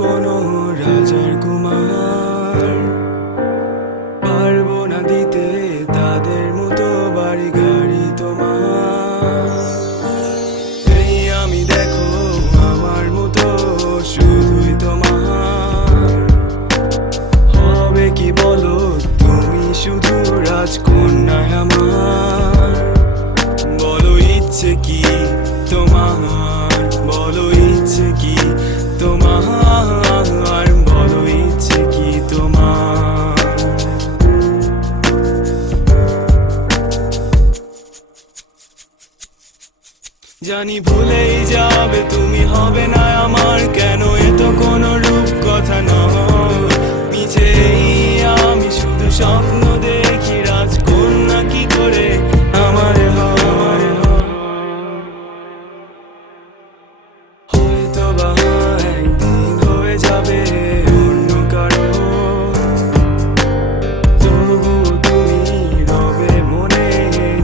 কোনো রাজার কুমার, পারবো না দিতে তাদের মতো বাড়ি গাড়ি তোমার। এই আমি দেখো আমার মতো শুধুই তোমার, হবে কি বলো তুমি শুধু রাজকন্যায় আমার। বলো ইচ্ছে কি তোমার, বলো ইচ্ছে কি তোমার, বলো ইচ্ছে কি তোমার। জানি ভুলেই যাবে তুমি, হবে না আমার, কেন এত কোনো রূপ কথা নয়। মিছেই আমি শুধু স্বপ্ন দেখি, রাজকন্যা কি করে আমার হয়। হয়তো বা একদিন হয়ে যাবে অন্য কারো, তবু তুমি রবে মনে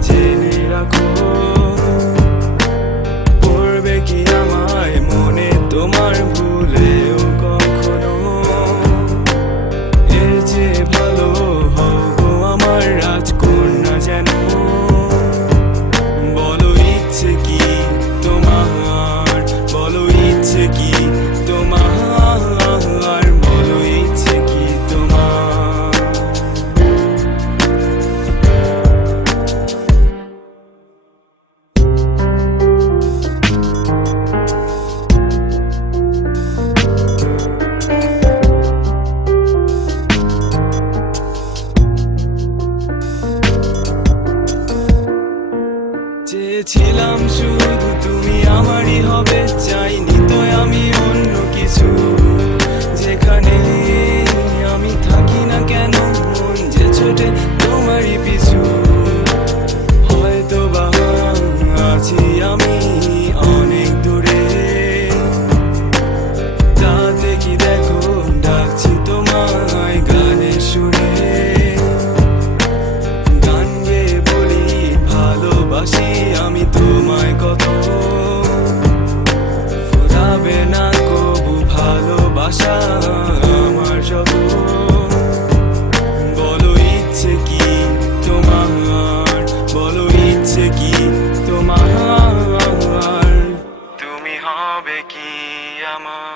জেনে রাখো। পড়বে কি আমায় মনে তোমার ভুলেও কখনো, এর চেয়ে ভালো হবো আমার রাজকন্যা যেন। বলো ইচ্ছে কি তোমার, বলো ইচ্ছে কি তোমার, বলো ইচ্ছে কি তোমার। চেয়েছিলাম শুধু তুমি আমারই হবে, চাইনি তো আমি অন্য কিছু। যেখানে আমি থাকি না কেন মন যে ছোটে তোমারই পিছু। হয়তো বা আছি আমি অনেক দূরে, তাতে কি দেখো ডাকছি তোমায় গানের সুরে। গান গেয়ে বলি ভালোবাসি আমি তোমায় কত, ফোরাবে না কবু ভালোবাসা আমার যত। বলো ইচ্ছে কি তোমার, বলো ইচ্ছে কি তোমার, তুমি হবে কি আমার।